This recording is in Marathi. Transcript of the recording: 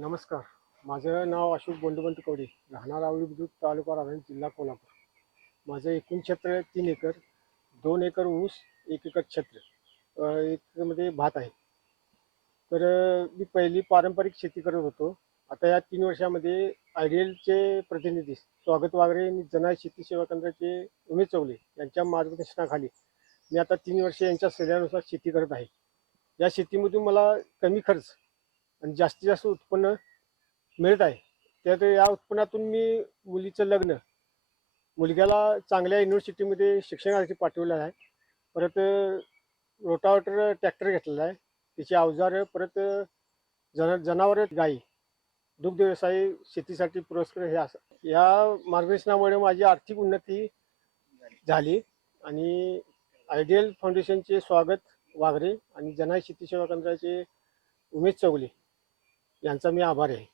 नमस्कार. माझं नाव अशोक बंडुबंत कवडे. राहणार आवळी बुद्रुक तालुका राहणार जिल्हा कोल्हापूर. माझं एकूण क्षेत्र आहे तीन एकर दोन एकर ऊस एक एकर क्षेत्र एकमध्ये एकरमध्ये भात आहे. तर मी पहिली पारंपरिक शेती करत होतो. आता या तीन वर्षामध्ये आयडियलचे प्रतिनिधी स्वागत वागरे आणि जनाय शेती सेवा केंद्राचे उमेश चौले यांच्या मार्गदर्शनाखाली मी आता तीन वर्ष यांच्या सल्ल्यानुसार शेती करत आहे. या शेतीमधून मला कमी खर्च आणि जास्तीत जास्त उत्पन्न मिळत आहे. त्यात या उत्पन्नातून मी मुलीचं लग्न मुलग्याला चांगल्या युनिव्हर्सिटीमध्ये शिक्षणासाठी पाठवलं आहे. परत रोटावेटर ट्रॅक्टर घेतलेला आहे. त्याची अवजारं परत जन जनावरं गाई दुग्ध व्यवसाय शेतीसाठी पुरस्कार हे असं या मार्गदर्शनामुळे माझी आर्थिक उन्नती झाली आणि आयडियल फाउंडेशनचे स्वागत वागरे आणि जनाय शेती सेवा केंद्राचे उमेश चौगले यांचा मी आभार आहे